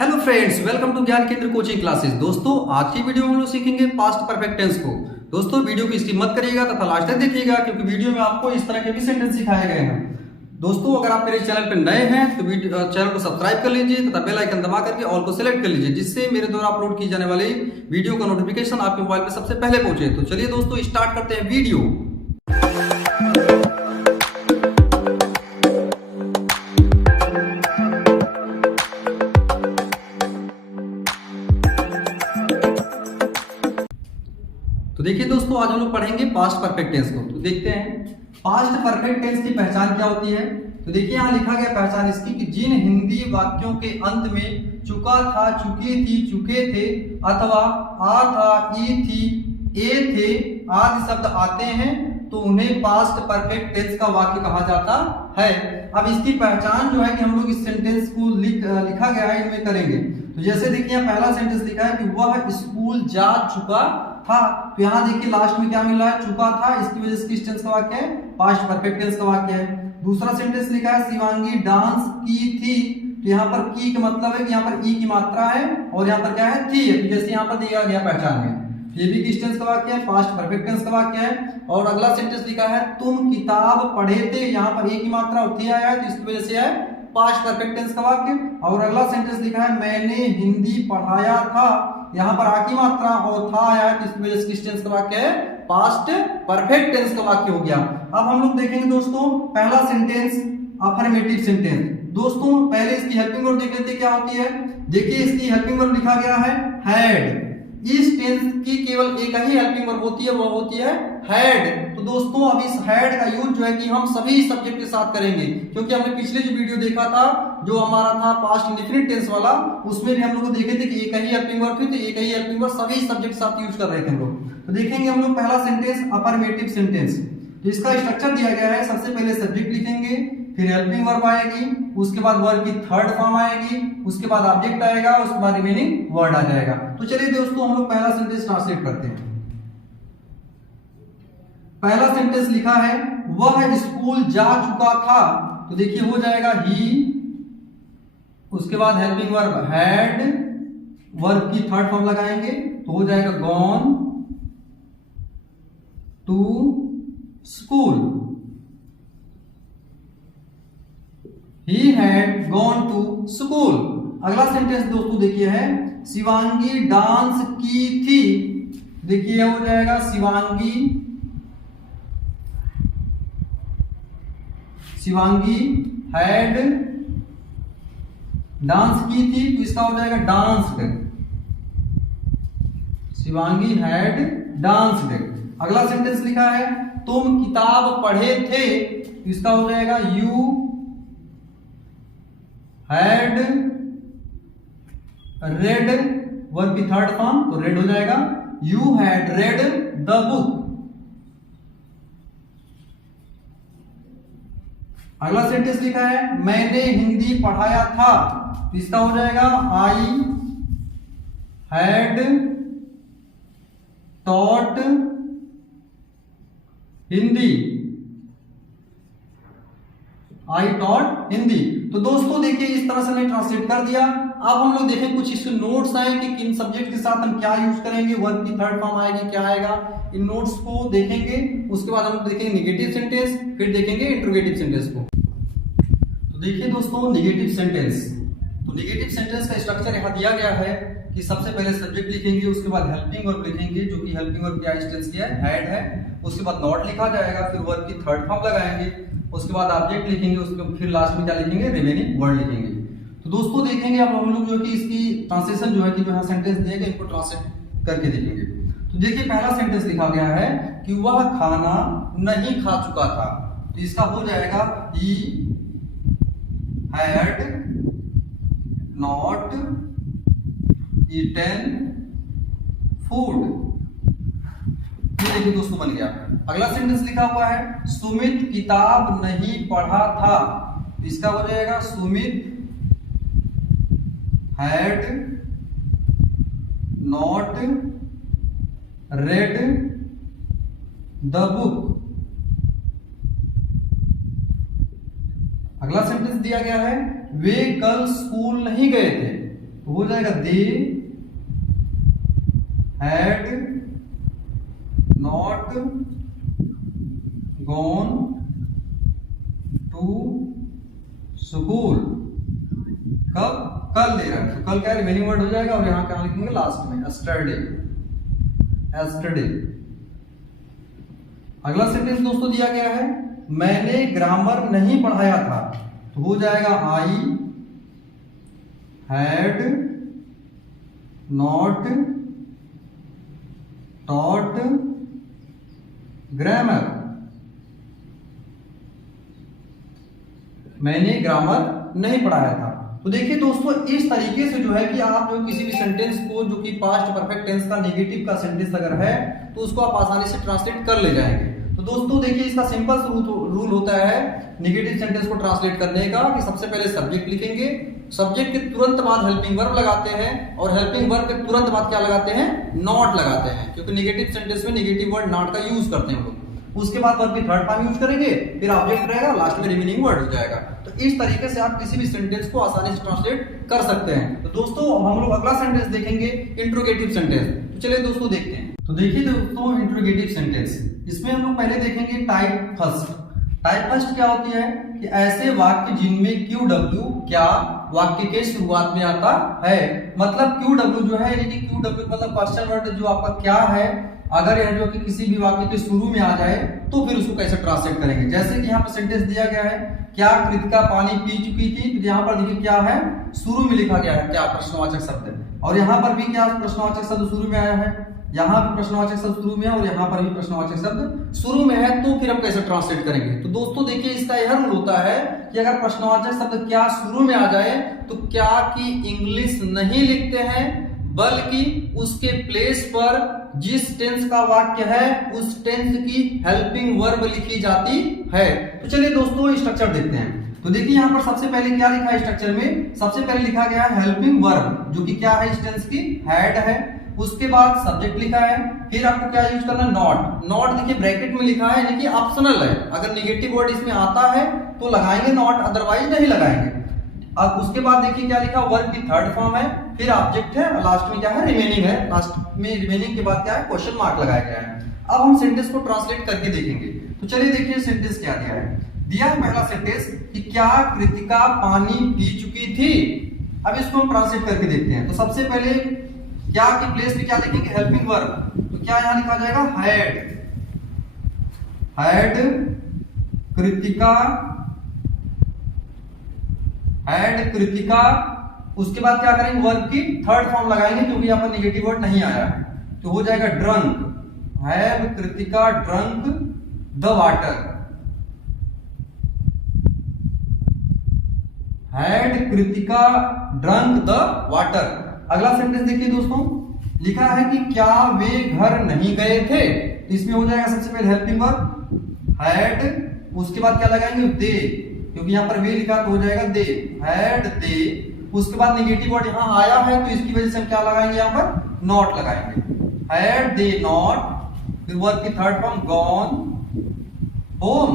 Hello friends, welcome to ज्ञान केंद्र coaching classes. दोस्तों, आज की वीडियो में हम लोग सीखेंगे पास्ट परफेक्ट टेंस को। दोस्तों, वीडियो को स्किप मत करिएगा तथा लास्ट तक देखिएगा, क्योंकि वीडियो में आपको इस तरह के भी सेंटेंस सिखाए गए हैं। दोस्तों, अगर आप मेरे चैनल पर नए हैं तो चैनल को सब्सक्राइब कर लीजिए तथा बेल आइकन दबा करके ऑल को सिलेक्ट कर लीजिए, जिससे मेरे द्वारा अपलोड की जाने वाली वीडियो का नोटिफिकेशन आपके मोबाइल पर सबसे पहले पहुंचे। तो चलिए दोस्तों, स्टार्ट करते हैं वीडियो। तो देखिए दोस्तों, आज हम लोग पढ़ेंगे पास्ट परफेक्ट टेंस को। तो देखते हैं पास्ट परफेक्ट टेंस की पहचान क्या होती है। तो देखिए यहाँ लिखा गया पहचान इसकी कि जिन हिंदी वाक्यों के अंत में चुका था, चुकी थी, चुके थे अथवा आ था, ई थी, ए थे आदि शब्द आते हैं तो उन्हें पास्ट परफेक्ट टेंस का वाक्य कहा जाता है। अब इसकी पहचान जो है कि हम लोग इस सेंटेंस को लिखा गया है इनमें करेंगे। तो जैसे देखिए यहाँ पहला सेंटेंस लिखा है कि वह स्कूल जा चुका था। तो यहाँ देखिए लास्ट में क्या मिल रहा है, चुका था। इसकी वजह से किस टेंस का वाक्य है, पास्ट परफेक्ट टेंस का वाक्य है। दूसरा सेंटेंस लिखा है शिवांगी डांस की थी। तो यहाँ पर की का मतलब है कि यहाँ पर ई की मात्रा है और यहाँ पर क्या है, थी है। तो जैसे यहाँ पर दिया गया पहचान में, ये भी किस टेंस का वाक्य है, पास्ट परफेक्ट टेंस का वाक्य है। और अगला सेंटेंस लिखा है तुम किताब पढ़े थे। यहाँ पर ए की मात्रा और थी आया है, तो इसकी वजह से है पास्ट परफेक्ट टेंस का वाक्य। और अगला सेंटेंस लिखा है मैंने हिंदी पढ़ाया था। यहाँ पर आ की मात्रा और था आया है, तो इसकी वजह से किस टेंस का वाक्य है, पास्ट परफेक्ट टेंस का वाक्य हो गया। अब हम लोग देखेंगे दोस्तों पहला सेंटेंस अफर्मेटिव सेंटेंस। दोस्तों पहले इसकी हेल्पिंग वर्ब देख लेते क्या होती है। देखिए इसकी हेल्पिंग वर्ब लिखा गया है हैड। इस टेंस की केवल एक ही हेल्पिंग वर्ब होती है, वो होती है हैड। तो दोस्तों अब इस हैड का यूज जो है कि हम सभी सब्जेक्ट के साथ करेंगे, क्योंकि हमने पिछले जो वीडियो देखा था जो हमारा था पास्ट इंडेफिनिट टेंस वाला, उसमें भी हम लोग देखे थे कि एक ही हेल्पिंग वर्ब थी, तो एक ही हेल्पिंग वर्ब सभी सब्जेक्ट के साथ यूज कर रहे थे हम लोग। तो देखेंगे हम लोग पहला सेंटेंस अफर्मेटिव सेंटेंस। तो इसका स्ट्रक्चर दिया गया है, सबसे पहले सब्जेक्ट लिखेंगे, फिर हेल्पिंग वर्ब आएगी, उसके बाद वर्ब की थर्ड फॉर्म आएगी, उसके बाद ऑब्जेक्ट आएगा, उसके बाद रिमेनिंग वर्ड आ जाएगा। तो चलिए दोस्तों हम लोग पहला सेंटेंस ट्रांसलेट करते हैं। पहला सेंटेंस लिखा है वह स्कूल जा चुका था। तो देखिए हो जाएगा ही, उसके बाद हेल्पिंग वर्ब हैड, वर्ब की थर्ड फॉर्म लगाएंगे तो हो जाएगा gone to school. He had gone to school। अगला सेंटेंस दोस्तों देखिए है शिवांगी डांस की थी। देखिए हो जाएगा शिवांगी हैड डांस की थी, तो इसका हो जाएगा डांस्ड। Shivangi had danced. अगला सेंटेंस लिखा है तुम किताब पढ़े थे, तो इसका हो जाएगा यू हैड रेड, वर्ब की थर्ड फॉर्म तो रेड हो जाएगा, you had read the book. अगला सेंटेंस लिखा है मैंने हिंदी पढ़ाया था, तो इसका हो जाएगा I had taught Hindi, I taught Hindi. तो दोस्तों देखिए इस तरह से मैंने ट्रांसलेट कर दिया। अब हम लोग देखें कुछ इसके नोट्स आए कि किन सब्जेक्ट के साथ हम क्या यूज करेंगे, वर्ब की थर्ड फॉर्म आएगी, क्या आएगा, इन नोट्स को देखेंगे। उसके बाद हम लोग देखेंगे निगेटिव सेंटेंस, फिर देखेंगे इंट्रोगेटिव सेंटेंस को। तो देखिए दोस्तों निगेटिव सेंटेंस। तो निगेटिव सेंटेंस का स्ट्रक्चर यहाँ दिया गया है कि सबसे पहले सब्जेक्ट लिखेंगे, उसके बाद हेल्पिंग वर्ब लिखेंगे, जो कि हेल्पिंग वर्ब क्या टेंस की है, हैड है। उसके बाद नॉट लिखा जाएगा, फिर वर्ब की थर्ड फॉर्म लगाएंगे, उसके बाद ऑब्जेक्ट लिखेंगे, उसके फिर लास्ट में क्या लिखेंगे, रिमेनिंग वर्ड लिखेंगे। तो दोस्तों देखेंगे अब हम लोग जो कि इसकी ट्रांसलेशन जो है कि जो है सेंटेंस देगा इनको ट्रांसलेट करके देखेंगे। तो देखिए पहला सेंटेंस लिखा गया है कि वह खाना नहीं खा चुका था। तो इसका हो जाएगा he had not eaten food. ये देखिए दोस्तों बन गया। अगला सेंटेंस लिखा हुआ है सुमित किताब नहीं पढ़ा था। इसका हो जाएगा Sumit had not read the book. अगला सेंटेंस दिया गया है वे कल स्कूल नहीं गए थे। तो हो जाएगा they had not gone to school. कब? कल दे रहा है, तो कल क्या रिमेनिंग वर्ड हो जाएगा और यहां क्या लिखेंगे लास्ट में एस्टरडे। एस्टरडे। अगला सेंटेंस दोस्तों दिया गया है मैंने ग्रामर नहीं पढ़ाया था, तो हो जाएगा I had not taught grammar. मैंने ग्रामर नहीं पढ़ाया था। तो देखिए दोस्तों इस तरीके से जो है कि आप जो किसी भी सेंटेंस को जो कि पास्ट परफेक्ट टेंस का नेगेटिव का सेंटेंस अगर है तो उसको आप आसानी से ट्रांसलेट कर ले जाएंगे। तो दोस्तों देखिए इसका सिंपल रूल होता है नेगेटिव सेंटेंस को ट्रांसलेट करने का कि सबसे पहले सब्जेक्ट लिखेंगे, सब्जेक्ट के तुरंत बाद हेल्पिंग वर्ब लगाते हैं और हेल्पिंग वर्ब के तुरंत बाद क्या लगाते हैं? नॉट लगाते हैं, क्योंकि नेगेटिव सेंटेंस में नेगेटिव वर्ड नॉट का यूज करते हैं हम लोग। उसके बाद वर्ब की थर्ड फॉर्म यूज करेंगे, फिर ऑब्जेक्ट रहेगा, लास्ट में रिमेनिंग वर्ड हो जाएगा। तो इस तरीके से आप किसी भी सेंटेंस को आसानी से ट्रांसलेट कर सकते हैं। तो दोस्तों अब हम लोग अगला सेंटेंस देखेंगे इंट्रोगेटिव सेंटेंस। तो चलिए दोस्तों देखते हैं। तो देखिए दोस्तों इंट्रोगेटिव सेंटेंस, इसमें हम लोग पहले देखेंगे टाइप फर्स्ट। टाइप फर्स्ट क्या होती है कि ऐसे वाक्य जिनमें क्यू डब्ल्यू क्या वाक्य के शुरुआत में आता है। मतलब क्यू डब्ल्यू जो है यानी कि क्यू डब्ल्यू मतलब क्वेश्चन वर्ड जो आपका क्या है, अगर यह जो कि किसी भी वाक्य के शुरू में आ जाए तो फिर उसको कैसे ट्रांसलेट करेंगे। जैसे कि यहाँ पर सेंटेंस दिया गया है क्या कृतिका पानी पी चुकी थी, तो यहाँ पर देखिए क्या है शुरू में लिखा गया है क्या प्रश्नवाचक शब्द, और यहाँ पर भी क्या प्रश्नवाचक शब्द शुरू में आया है, यहाँ भी प्रश्नवाचक शब्द शुरू में है और यहाँ पर भी प्रश्नवाचक शब्द शुरू में है। तो फिर हम कैसे ट्रांसलेट करेंगे? तो दोस्तों देखिए इसका यह रूल होता है कि अगर प्रश्नवाचक शब्द क्या शुरू में आ जाए तो क्या की इंग्लिश नहीं लिखते हैं, बल्कि उसके प्लेस पर जिस टेंस का वाक्य है उस टेंस की हेल्पिंग वर्ब लिखी जाती है। तो चलिए दोस्तों स्ट्रक्चर देखते हैं। तो देखिए यहाँ पर सबसे पहले क्या लिखा है स्ट्रक्चर में, सबसे पहले लिखा गया है हेल्पिंग वर्ब जो कि क्या है इस टेंस की हैड है। उसके बाद सब्जेक्ट लिखा है, फिर आपको क्या यूज करना नॉट। नॉट देखिए ब्रैकेट में लिखा है यानी कि ऑप्शनल है, अगर नेगेटिव वर्ड इसमें आता है तो लगाएंगे नॉट, अदरवाइज नहीं लगाएंगे। अब उसके बाद देखिए क्या लिखा वर्ब की थर्ड फॉर्म है, फिर ऑब्जेक्ट है, लास्ट में क्या है रिमेनिंग है, लास्ट में रिमेनिंग के बाद क्या है क्वेश्चन मार्क लगाया गया है। अब हम सेंटेंस को ट्रांसलेट करके देखेंगे। तो चलिए देखिए सेंटेंस क्या दिया है। दिया है पहला सेंटेंस कि क्या कृतिका पानी पी चुकी थी। अब इसको हम ट्रांसलेट करके देखते हैं। तो सबसे पहले क्या के प्लेस में क्या लिखेंगे हेल्पिंग वर्ब, तो क्या यहां लिखा जाएगा had. Had Kritika, had Kritika. उसके बाद क्या करेंगे वर्ब की थर्ड फॉर्म लगाएंगे क्योंकि यहां पर नेगेटिव वर्ड नहीं आया है, तो हो जाएगा drunk. Have Kritika drunk the water. Had Kritika drunk the water. अगला सेंटेंस देखिए दोस्तों, लिखा है कि क्या वे घर नहीं गए थे। इसमें हो जाएगा सबसे पहले हेल्पिंग वर्ब हैड, उसके बाद क्या लगाएंगे दे, क्योंकि यहाँ पर वे लिखा तो हो जाएगा दे, हैड दे। उसके बाद नेगेटिव वर्ड यहाँ आया है तो इसकी वजह से हम क्या लगाएंगे यहाँ पर नॉट लगाएंगे, हैड दे नॉट। फिर वर्ब की third form gone home.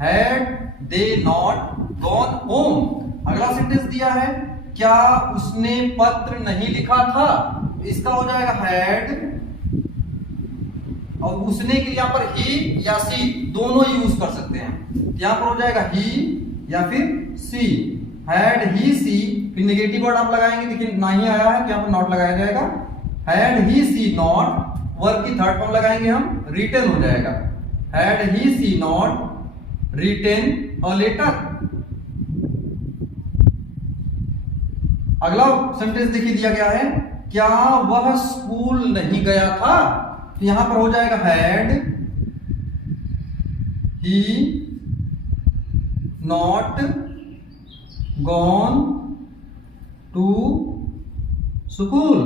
Had they not gone home. अगला सेंटेंस दिया है क्या उसने पत्र नहीं लिखा था। इसका हो जाएगा हैड, और उसने के लिए यहाँ पर ही या सी दोनों यूज कर सकते हैं। यहाँ पर हो जाएगा ही या फिर सी। हैड ही सी, फिर नेगेटिव वर्ड आप लगाएंगे, लेकिन नहीं आया है तो यहाँ पर नॉट लगाया जाएगा। Had he she not, verb की थर्ड फॉर्म लगाएंगे हम रिटन हो जाएगा। Had he she not written a letter. अगला सेंटेंस देखिए दिया गया है क्या वह स्कूल नहीं गया था। तो यहां पर हो जाएगा had he not gone to school.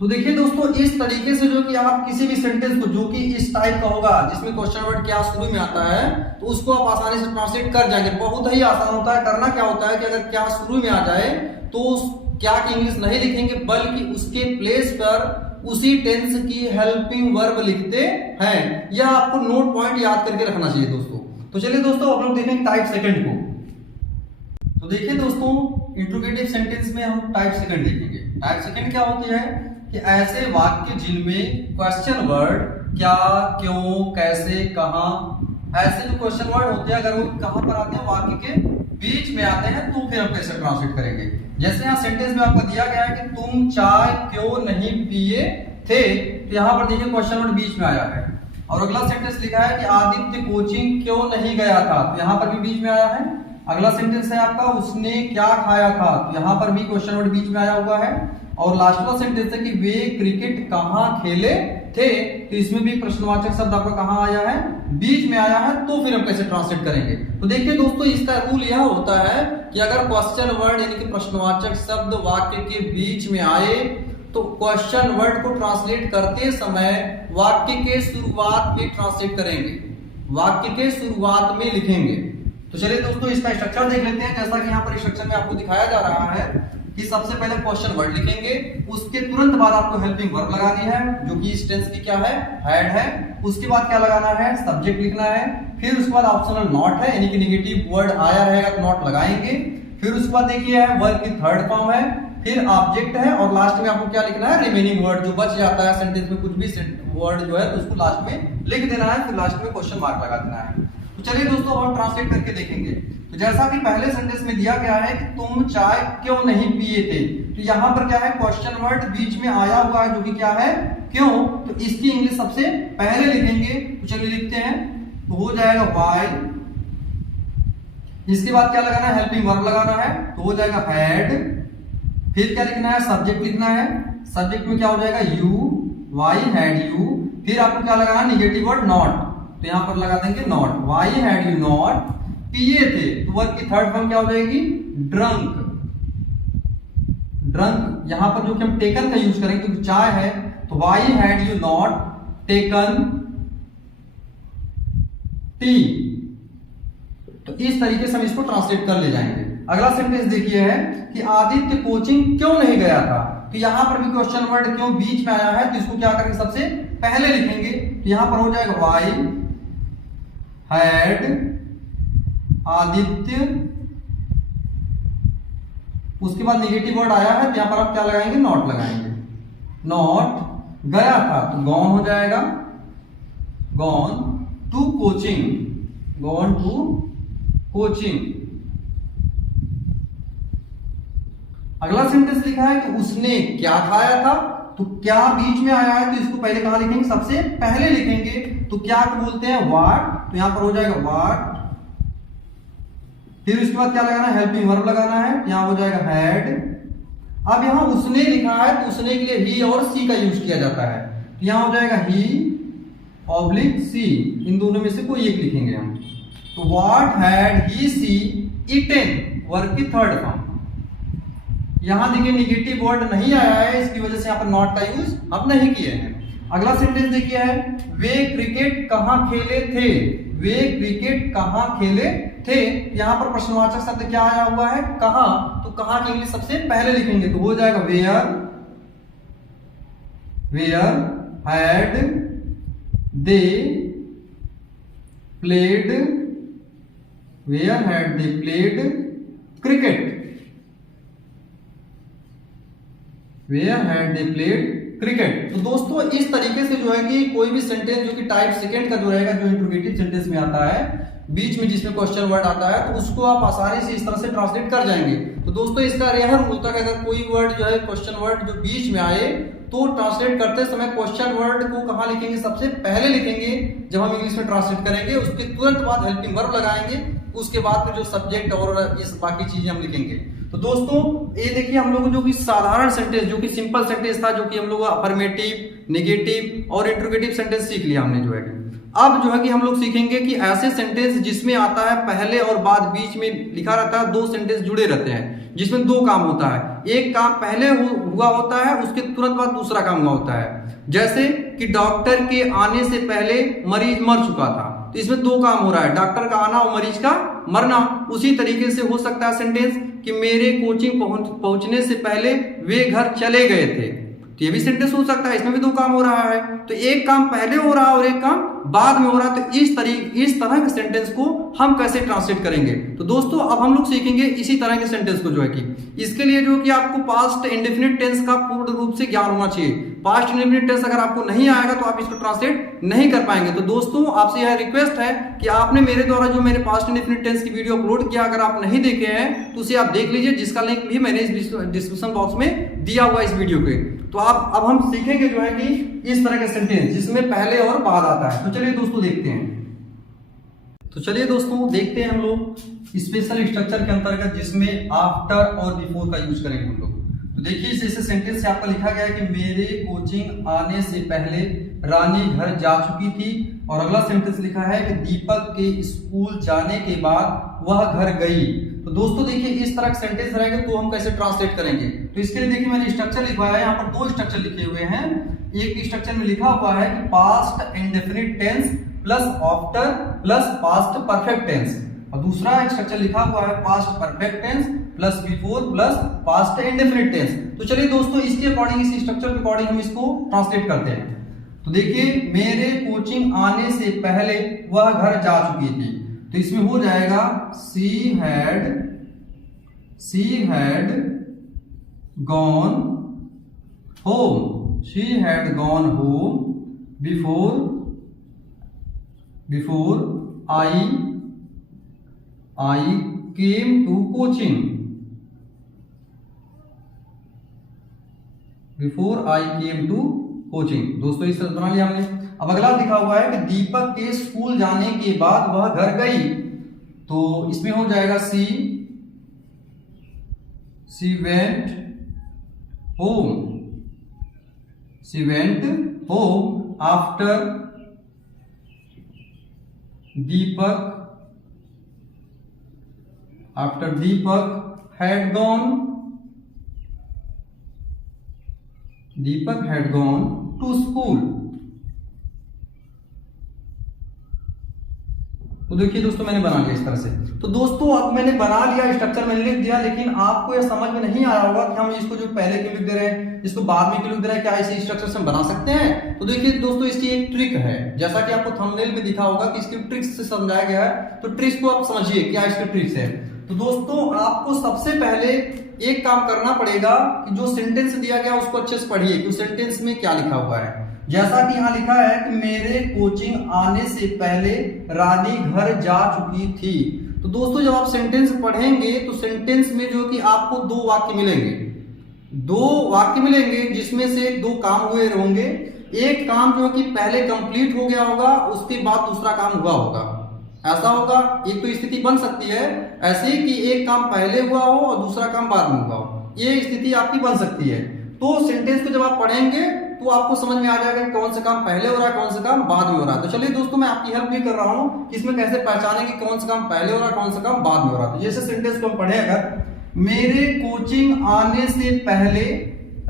तो देखिए दोस्तों इस तरीके से जो कि आप किसी भी सेंटेंस को जो कि इस टाइप का होगा जिसमें क्वेश्चन वर्ड क्या शुरू में आता है तो उसको आप आसानी से ट्रांसलेट कर जाएंगे। बहुत ही आसान होता है। करना क्या होता है कि अगर क्या शुरू में आ जाए तो क्या की इंग्लिश नहीं लिखेंगे, बल्कि उसके प्लेस पर उसी टेंस की हेल्पिंग वर्ब लिखते हैं। यह आपको नोट पॉइंट याद करके रखना चाहिए दोस्तों। तो चलिए दोस्तों अब लोग देखेंगे टाइप सेकंड को। तो देखिए दोस्तों, इंट्रोगेटिव सेंटेंस में हम टाइप सेकंड देखेंगे। टाइप सेकंड क्या होती है कि ऐसे वाक्य जिनमें क्वेश्चन वर्ड क्या, क्यों, कैसे, कहां, ऐसे जो क्वेश्चन वर्ड होते हैं अगर वो कहां पर आते हैं, वाक्य के बीच में आते हैं, तो फिर हम कैसे ट्रांसलेट करेंगे। जैसे यहाँ सेंटेंस में आपको दिया गया है कि तुम चाय क्यों नहीं पिए थे, तो यहाँ पर देखिए क्वेश्चन वर्ड बीच में आया है। और अगला सेंटेंस लिखा है कि आदित्य कोचिंग क्यों नहीं गया था, तो यहाँ पर भी बीच में आया है। अगला सेंटेंस है आपका उसने क्या खाया था, तो यहाँ पर भी क्वेश्चन वर्ड बीच में आया हुआ है। और लास्ट वाला सेंटेंस है कि वे क्रिकेट कहाँ खेले थे, तो इसमें भी प्रश्नवाचक शब्द आपका कहाँ आया है, बीच में आया है, तो फिर हम कैसे ट्रांसलेट करेंगे। तो देखिए दोस्तों, इसका रूल यह होता है कि अगर क्वेश्चन वर्ड यानी कि प्रश्नवाचक शब्द वाक्य के बीच में आए तो क्वेश्चन वर्ड को ट्रांसलेट करते समय वाक्य के शुरुआत में ट्रांसलेट करेंगे, वाक्य के शुरुआत में लिखेंगे। तो चलिए दोस्तों, इसका स्ट्रक्चर देख लेते हैं। जैसा कि यहाँ पर स्ट्रक्चर में आपको दिखाया जा रहा है कि सबसे पहले क्वेश्चन वर्ड लिखेंगे, उसके तुरंत बाद आपको हेल्पिंग वर्ब लगानी है जो कि इस टेंस की क्या है, हैड है। उसके बाद क्या लगाना है, सब्जेक्ट लिखना है। फिर उसके बाद ऑप्शनल नॉट है, यानी कि नेगेटिव वर्ड आया रहेगा तो नॉट लगाएंगे। फिर उसके बाद देखिए है वर्ब की थर्ड फॉर्म है, फिर ऑब्जेक्ट है, और लास्ट में आपको क्या लिखना है, रिमेनिंग वर्ड जो बच जाता है सेंटेंस में, कुछ भी वर्ड जो है तो उसको लास्ट में लिख देना है, फिर लास्ट में क्वेश्चन मार्क लगा देना है। तो चलिए दोस्तों, हम ट्रांसलेट करके देखेंगे। तो जैसा कि पहले सेंटेंस में दिया गया है कि तुम चाय क्यों नहीं पिए थे, तो यहाँ पर क्या है, क्वेश्चन वर्ड बीच में आया हुआ है जो कि क्या है, क्यों। तो इसकी इंग्लिश सबसे पहले लिखेंगे। तो चलिए लिखते हैं, तो हो जाएगा व्हाई। इसके बाद क्या लगाना है, हेल्पिंग वर्ब लगाना है, तो हो जाएगा हैड। फिर क्या लिखना है, सब्जेक्ट लिखना है। सब्जेक्ट में क्या हो जाएगा, यू, वाई हैड यू। फिर आपको क्या लगाना है, नेगेटिव वर्ड नॉट, तो यहां पर लगा देंगे not, why had you not पिए थे। तो वर्ब की थर्ड फॉर्म क्या हो जाएगी, ड्रंक। ड्रंक यहां पर जो कि हम टेकन का यूज करेंगे क्योंकि चाय है, तो why had you not taken tea. तो इस तरीके से हम इसको ट्रांसलेट कर ले जाएंगे। अगला सेंटेंस देखिए है कि आदित्य कोचिंग क्यों नहीं गया था, तो यहां पर भी क्वेश्चन वर्ड क्यों बीच में आया है, तो इसको क्या करेंगे, सबसे पहले लिखेंगे। तो यहां पर हो जाएगा वाई हैड आदित्य, उसके बाद नेगेटिव वर्ड आया है तो यहां पर आप क्या लगाएंगे, नॉट लगाएंगे। नॉट गया था तो गॉन हो जाएगा, gone to coaching, gone to coaching. अगला सेंटेंस लिखा है कि उसने क्या खाया था, तो क्या बीच में आया है तो इसको पहले कहां लिखेंगे, सबसे पहले लिखेंगे। तो क्या को बोलते हैं, व्हाट, तो यहां पर हो जाएगा व्हाट। फिर उसके बाद क्या लगाना है, हेल्पिंग वर्ब लगाना है, यहां हो जाएगा हैड। अब यहां उसने लिखा है तो उसने के लिए ही और सी का यूज किया जाता है, तो यहां हो जाएगा ही ऑब्लिक सी, इन दोनों में से कोई एक लिखेंगे हम। तो what had he she eaten, verb की थर्ड फॉर्म। यहां देखिए नेगेटिव वर्ड नहीं आया है, इसकी वजह से यहां पर नॉट का यूज हम नहीं किए हैं। अगला सेंटेंस देखिए है, वे क्रिकेट कहां खेले थे, वे क्रिकेट कहां खेले थे। यहां पर प्रश्नवाचक शब्द क्या आया हुआ है, कहां, तो कहां की इंग्लिश सबसे पहले लिखेंगे, तो हो जाएगा where, where had they played, where had they played cricket, where had they played cricket. तो दोस्तों, इस तरीके से जो है कि कोई भी सेंटेंस जो कि टाइप सेकंड का जो रहेगा, जो इंट्रोगेटिव सेंटेंस में आता है, बीच में जिसमें क्वेश्चन वर्ड आता है, तो उसको आप आसानी से इस तरह से ट्रांसलेट कर जाएंगे। तो दोस्तों, इसका यह रूल होता है कि अगर कोई वर्ड जो है क्वेश्चन वर्ड जो बीच में आए तो ट्रांसलेट करते समय क्वेश्चन वर्ड को कहां लिखेंगे, सबसे पहले लिखेंगे जब हम इंग्लिश में ट्रांसलेट करेंगे। उसके तुरंत बाद हेल्पिंग वर्ब लगाएंगे, उसके बाद में जो सब्जेक्ट और ये बाकी चीजें हम लिखेंगे। तो दोस्तों, ये देखिए हम लोग जो कि साधारण सेंटेंस, जो कि सिंपल सेंटेंस था, जो कि हम लोग अफर्मेटिव, नेगेटिव और इंट्रोगेटिव सेंटेंस सीख लिया हमने जो है। अब जो है कि हम लोग सीखेंगे कि ऐसे सेंटेंस जिसमें आता है पहले और बाद बीच में लिखा रहता है, दो सेंटेंस जुड़े रहते हैं, जिसमें दो काम होता है। एक काम पहले हुआ होता है, उसके तुरंत बाद दूसरा काम हुआ होता है। जैसे कि डॉक्टर के आने से पहले मरीज मर चुका था, तो इसमें दो काम हो रहा है, डॉक्टर का आना और मरीज का मरना। उसी तरीके से हो सकता है सेंटेंस कि मेरे कोचिंग पहुंचने से पहले वे घर चले गए थे, तो ये भी सेंटेंस हो सकता है, इसमें भी दो काम हो रहा है, तो एक काम पहले हो रहा है और एक काम बाद में हो रहा है। तो इस तरह के सेंटेंस को हम कैसे ट्रांसलेट करेंगे। तो दोस्तों अब हम लोग सीखेंगे इसी तरह के सेंटेंस को जो है कि इसके लिए जो कि आपको पास्ट इंडेफिनिट टेंस का पूर्ण रूप से ज्ञान होना चाहिए। पास्ट इंडेफिनिट टेंस अगर आपको नहीं आएगा तो आप इसको ट्रांसलेट नहीं कर पाएंगे। तो दोस्तों आपसे यह रिक्वेस्ट है कि आपने मेरे द्वारा जो मैंने पास्ट इंडेफिनिट टेंस की वीडियो अपलोड किया, अगर आप नहीं देखे हैं तो उसे आप देख लीजिए, जिसका लिंक भी मैंने इस डिस्क्रिप्शन बॉक्स में दिया हुआ इस वीडियो के। तो अब हम सीखेंगे जो है कि इस तरह के सेंटेंस जिसमें पहले और बाद आता है। तो चलिए दोस्तों देखते हैं। तो चलिए दोस्तों देखते हैं हम लोग स्पेशल स्ट्रक्चर के अंतर्गत जिसमें आफ्टर और बिफोर का यूज करेंगे हम लोग। तो देखिए इस सेंटेंस से आपका लिखा गया है कि मेरे कोचिंग आने से पहले रानी घर जा चुकी थी, और अगला सेंटेंस लिखा है कि दीपक के स्कूल जाने के बाद वह घर गई। तो दोस्तों देखिए इस तरह का सेंटेंस रहेगा तो हम कैसे ट्रांसलेट करेंगे। तो इसके लिए देखिए मैंने स्ट्रक्चर लिखवाया है, यहाँ पर दो स्ट्रक्चर लिखे हुए हैं। एक स्ट्रक्चर में लिखा हुआ है कि past indefinite tense plus after plus past perfect tense, और दूसरा स्ट्रक्चर लिखा हुआ है past perfect tense plus before plus past indefinite tense. तो चलिए दोस्तों इसके अकॉर्डिंग, इस स्ट्रक्चर के अकॉर्डिंग हम इसको ट्रांसलेट करते हैं। तो देखिए मेरे कोचिंग आने से पहले वह घर जा चुकी थी, तो इसमें हो जाएगा she had gone home, she had gone home before I came to coaching, before I came to coaching. दोस्तों इस तरह बना लिया हमने। अब अगला लिखा हुआ है कि दीपक के स्कूल जाने के बाद वह घर गई, तो इसमें हो जाएगा she went home after Deepak had gone to school. तो देखिए दोस्तों मैंने बना लिया इस तरह से। तो दोस्तों अब मैंने बना लिया, स्ट्रक्चर मैंने लिख दिया, लेकिन आपको यह समझ में नहीं आया होगा कि हम इसको जो पहले क्यों लिख दे रहे हैं, इसको बाद में क्यों लिख दे रहे हैं, क्या इसी स्ट्रक्चर से हम बना सकते हैं। तो देखिए दोस्तों इसकी एक ट्रिक है, जैसा कि आपको थंबनेल में दिखा होगा कि इसकी ट्रिक्स से समझाया गया है। तो ट्रिक्स को आप समझिए क्या इसकी ट्रिक्स है। तो दोस्तों आपको सबसे पहले एक काम करना पड़ेगा कि जो सेंटेंस दिया गया उसको अच्छे से पढ़िए कि उस सेंटेंस में क्या लिखा हुआ है। जैसा कि यहाँ लिखा है कि मेरे कोचिंग आने से पहले रानी घर जा चुकी थी। तो दोस्तों जब आप सेंटेंस पढ़ेंगे तो सेंटेंस में जो कि आपको दो वाक्य मिलेंगे जिसमें से दो काम हुए होंगे। एक काम जो कि पहले कंप्लीट हो गया होगा, उसके बाद दूसरा काम हुआ होगा, ऐसा होगा। एक तो स्थिति बन सकती है ऐसे कि एक काम पहले हुआ हो और दूसरा काम बाद में हुआ हो, ये स्थिति आपकी बन सकती है। तो सेंटेंस को जब आप पढ़ेंगे तो आपको समझ में आ जाएगा कि कौन सा काम पहले हो रहा है, कौन सा काम बाद में हो रहा है। तो चलिए दोस्तों मैं आपकी हेल्प भी कर रहा हूं कि इसमें कैसे पहचानेंगे कौन सा काम पहले हो रहा है, कौन सा काम बाद में हो रहा है। तो जैसे सेंटेंस को हम पढ़े, अगर मेरे कोचिंग आने से पहले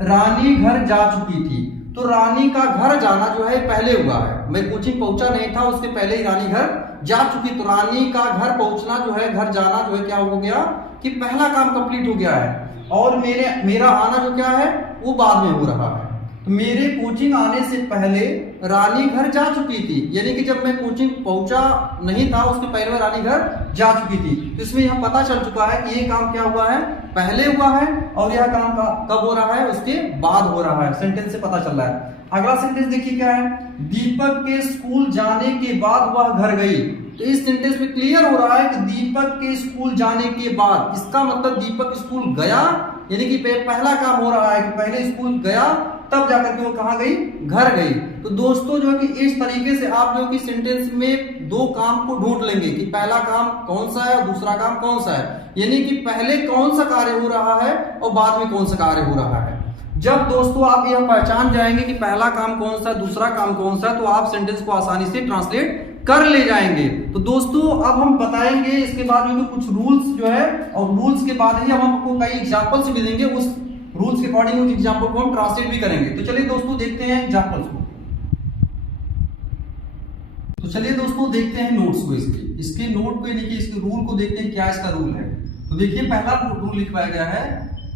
रानी घर जा चुकी थी, तो रानी का घर जाना जो है पहले हुआ है। मैं कोचिंग पहुंचा नहीं था, उसके पहले ही रानी घर जा चुकी, तो रानी का घर पहुंचना जो है, घर जाना जो है क्या हो गया कि पहला काम कंप्लीट हो गया है, और मेरा आना जो क्या है वो बाद में हो रहा है। तो मेरे कोचिंग आने से पहले रानी घर जा चुकी थी, यानी कि जब मैं कोचिंग पहुंचा नहीं था उसके पहले में रानी घर जा चुकी थी। तो इसमें यह पता चल चुका है कि ये काम क्या हुआ है, पहले हुआ है, और यह काम कब हो रहा है, उसके बाद हो रहा है। सेंटेंस से पता चल रहा है। अगला सेंटेंस देखिए क्या है, दीपक के स्कूल जाने के बाद वह घर गई। तो इस सेंटेंस में क्लियर हो रहा है कि दीपक के स्कूल जाने के बाद, इसका मतलब दीपक स्कूल गया, यानी कि पहला काम हो रहा है कि पहले स्कूल गया तब जाकर के वो कहां गई, घर गई। तो दोस्तों जो है कि इस तरीके से आप जो कि सेंटेंस में दो काम को ढूंढ लेंगे कि पहला काम कौन सा है और दूसरा काम कौन सा है, यानी कि पहले कौन सा कार्य हो रहा है और बाद में कौन सा कार्य हो रहा है। जब दोस्तों आप यह पहचान जाएंगे कि पहला काम कौन सा है, दूसरा काम कौन सा है, तो आप सेंटेंस को आसानी से ट्रांसलेट कर ले जाएंगे। तो दोस्तों अब हम बताएंगे इसके बाद जो कुछ रूल्स जो है, और रूल्स के बाद ही हम आपको कई एग्जांपल्स भी देंगे, उस रूल्स के अकॉर्डिंग उस एग्जांपल को हम ट्रांसलेट भी करेंगे। तो चलिए दोस्तों देखते हैं एग्जांपल्स को। तो चलिए दोस्तों देखते हैं नोट्स को, इसके नोट को, यानी कि इसके रूल को देखते हैं क्या इसका रूल है। तो देखिए पहला रूल लिखवाया गया है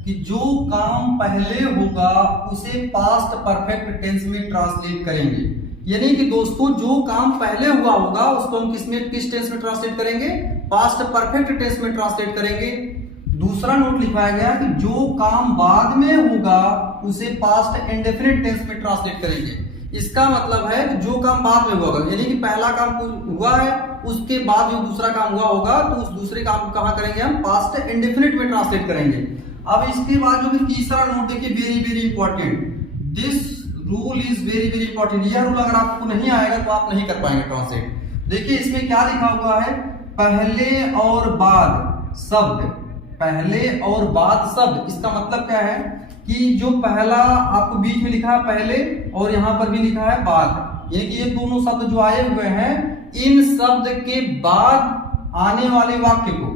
कि जो काम पहले होगा उसे पास्ट परफेक्ट टेंस में ट्रांसलेट करेंगे। यानी कि दोस्तों जो काम पहले हुआ होगा उसको हम किस टेंस में ट्रांसलेट करेंगे? पास्ट परफेक्ट टेंस में ट्रांसलेट करेंगे। दूसरा नोट लिखवाया गया कि जो काम बाद में होगा उसे पास्ट इंडेफिनिट टेंस में ट्रांसलेट करेंगे। इसका मतलब है कि जो काम बाद में होगा, यानी कि पहला काम हुआ है उसके बाद जो दूसरा काम हुआ होगा तो उस दूसरे काम को कहां करेंगे? हम पास्ट इंडेफिनिट में ट्रांसलेट करेंगे। अब इसके बाद जो भी तीसरा नोट देखिए, very very important, this rule is very very important. यह रूल अगर आपको नहीं आएगा तो आप नहीं कर पाएंगे ट्रांसलेट। देखिए इसमें क्या लिखा हुआ है, पहले और बाद शब्द, पहले और बाद शब्द। इसका मतलब क्या है कि जो पहला आपको बीच में लिखा है पहले और यहां पर भी लिखा है बाद, यानी कि ये दोनों शब्द जो आए हुए हैं, इन शब्द के बाद आने वाले वाक्य को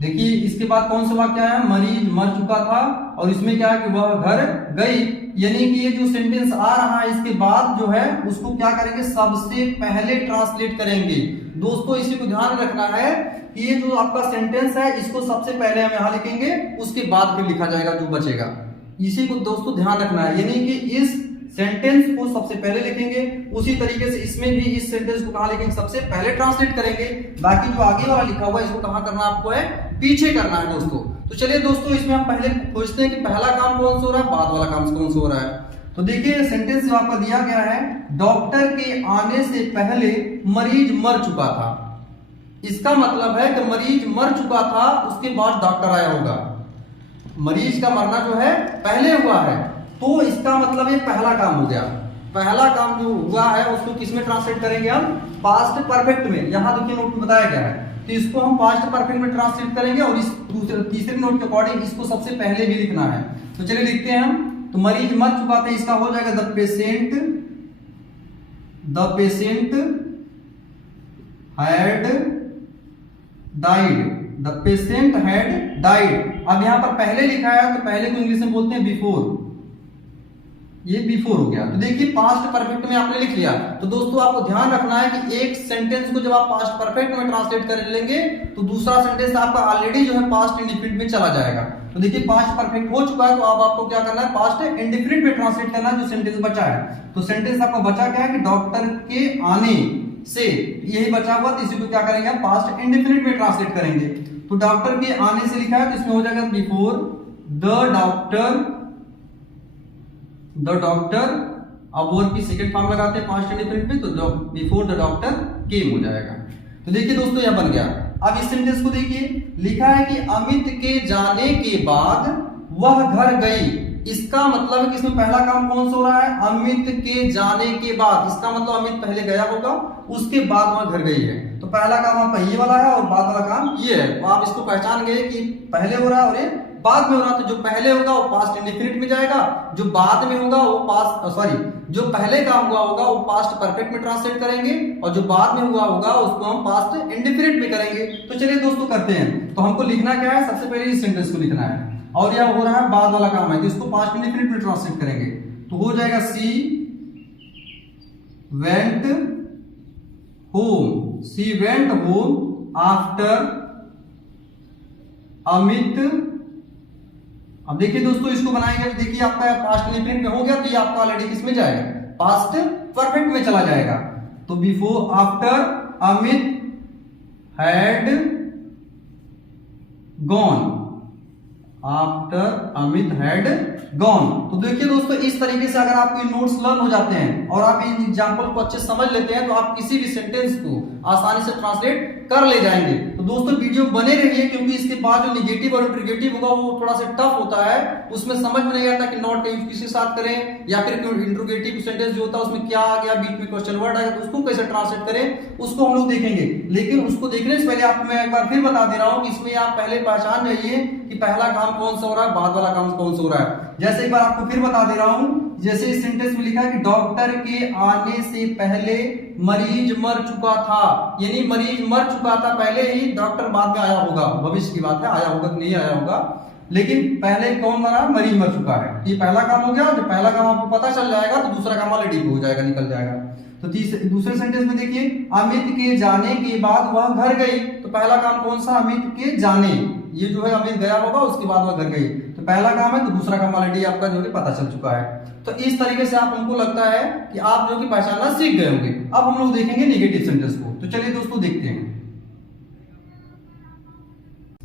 देखिए। इसके बाद कौन सा वाक्य है? मरीज मर चुका था, और इसमें क्या है कि वह घर गई, यानी कि ये जो सेंटेंस आ रहा है इसके बाद जो है उसको क्या करेंगे? सबसे पहले ट्रांसलेट करेंगे। दोस्तों इसी को ध्यान रखना है कि ये जो आपका सेंटेंस है इसको सबसे पहले हम यहां लिखेंगे, उसके बाद फिर लिखा जाएगा जो बचेगा। इसी को दोस्तों ध्यान रखना है, यानी कि इस सेंटेंस को सबसे पहले लिखेंगे, उसी तरीके से इसमें भी इस सेंटेंस को कहां लिखेंगे? सबसे पहले ट्रांसलेट करेंगे। बाकी जो आगे वाला लिखा हुआ है इसको कहां करना आपको है? पीछे करना है दोस्तों। तो चलिए दोस्तों इसमें हम पहले पूछते हैं कि पहला काम कौन सा हो रहा है, बाद वाला काम कौन सा हो रहा है। तो देखिए सेंटेंस जो आपका दिया गया है, डॉक्टर के आने से पहले मरीज मर चुका था। इसका मतलब है कि मरीज मर चुका था, उसके बाद डॉक्टर आया होगा। मरीज का मरना जो है पहले हुआ है, तो इसका मतलब ये पहला काम हो गया। पहला काम जो हुआ है उसको किस में ट्रांसलेट करेंगे? हम पास्ट परफेक्ट में। यहां देखिए नोट में बताया गया है, तो इसको हम पास्ट परफेक्ट में ट्रांसलेट करेंगे, और इस तीसरे नोट के अकॉर्डिंग इसको सबसे पहले भी लिखना है। तो चलिए लिखते हैं हम। तो मरीज मर चुका था, इसका हो जाएगा the patient had died, the patient had died. अब यहां पर पहले लिखा है तो पहले को इंग्लिश में बोलते हैं बिफोर, ये बिफोर हो गया। तो देखिए पास्ट परफेक्ट में आपने लिख लिया। तो दोस्तों आपको ध्यान रखना है कि एक सेंटेंस को जब आप पास्ट परफेक्ट में ट्रांसलेट कर लेंगे तो दूसरा सेंटेंस आपका ऑलरेडी जो है पास्ट इंडेफिनिट में चला जाएगा। तो देखिए पास्ट परफेक्ट हो चुका है, तो अब आपको क्या करना है? पास्ट इंडेफिनिट में ट्रांसलेट करना है जो सेंटेंस बचा है। तो सेंटेंस आपका बचा क्या है कि डॉक्टर के आने से, यही बचा हुआ, तो इसी को क्या करेंगे? पास्ट इंडेफिनिट में ट्रांसलेट करेंगे। तो डॉक्टर के आने से लिखा है तो इसमें हो जाएगा बिफोर द डॉक्टर। अब वर्ब की सेकंड फॉर्म लगाते हैं पास्ट इंडेफिनिट में, तो बिफोर द डॉक्टर केम हो जाएगा। तो देखिए दोस्तों यह बन गया। अब इस सेंटेंस को देखिए, लिखा है कि अमित के जाने के बाद वह घर गई। इसका मतलब है कि इसमें पहला काम कौन सा हो रहा है? अमित के जाने के बाद। इसका मतलब अमित पहले गया होगा, उसके बाद वह घर गई है। तो पहला काम आपका ये वाला है और बाद वाला काम ये है। तो आप इसको पहचान गए कि पहले हो रहा है और ये बाद में हो रहा है। तो जो पहले होगा वो पास्ट इंडेफिनिट में जाएगा, जो बाद में होगा वो जो पहले काम हुआ होगा वो पास्ट परफेक्ट में ट्रांसलेट करेंगे, और जो बाद में हुआ होगा उसको हम पास्ट इंडेफिनिट में करेंगे। तो चलिए दोस्तों करते हैं। तो हमको लिखना क्या है? सबसे पहले इस सेंटेंस को लिखना है, और यह हो रहा है बाद वाला काम है, तो इसको पास्ट इंडेफिनिट में ट्रांसलेट करेंगे। तो हो जाएगा she went home after Amit. अब देखिए दोस्तों इसको बनाएंगे, देखिए आपका पास्ट इंडेफिनिट में हो गया, तो ये आपका ऑलरेडी किस में जाएगा? पास्ट परफेक्ट में चला जाएगा। तो before after Amit had gone, after Amit had gone. तो देखिए दोस्तों इस तरीके से अगर आपके नोट्स लर्न हो जाते हैं और आप इन एग्जांपल को अच्छे समझ लेते हैं तो आप किसी भी सेंटेंस को आसानी से ट्रांसलेट कर ले जाएंगे। तो दोस्तों वीडियो बने रहिए, क्योंकि इसके बाद जो निगेटिव और इंट्रोगेटिव होगा वो थोड़ा सा टफ होता है, उसमें समझ में नहीं आता कि नॉट का यूज किसके साथ करें, या फिर इंट्रोगेटिव सेंटेंस जो होता है उसमें क्या आ गया, बीच में क्वेश्चन वर्ड आएगा, तो उसको कैसे ट्रांसलेट करें उसको हम लोग देखेंगे। लेकिन उसको देखने से पहले आपको मैं एक बार फिर बता दे रहा हूं कि इसमें आप पहले पहचान जाइए कि पहला काम कौन सा हो रहा है, बाद वाला काम कौन सा हो रहा है। जैसे एक बार आपको फिर बता दे रहा हूं, जैसे इस सेंटेंस में लिखा है कि डॉक्टर के आने से पहले मरीज मर चुका था, यानी मरीज मर चुका था पहले ही, डॉक्टर बाद में आया होगा, भविष्य की बात है, आया होगा कि नहीं आया होगा, लेकिन पहले कौन मरा? मरीज मर चुका है। ये पहला काम हो गया। जब पहला काम आपको पता चल जाएगा तो दूसरा काम ऑलरेडी हो जाएगा, निकल जाएगा। तो दूसरे सेंटेंस में देखिए, अमित के जाने के बाद वह घर गई। तो पहला काम कौन सा? अमित के जाने, ये जो है अमित गया होगा, उसके बाद वह घर गई, तो पहला काम है तो दूसरा काम ऑलरेडी आपका जो है पता चल चुका है। तो इस तरीके से आप हमको लगता है कि आप जो कि पहचानना सीख गए होंगे। अब हम लोग देखेंगे नेगेटिव सेंटेंस को, तो चलिए दोस्तों देखते हैं।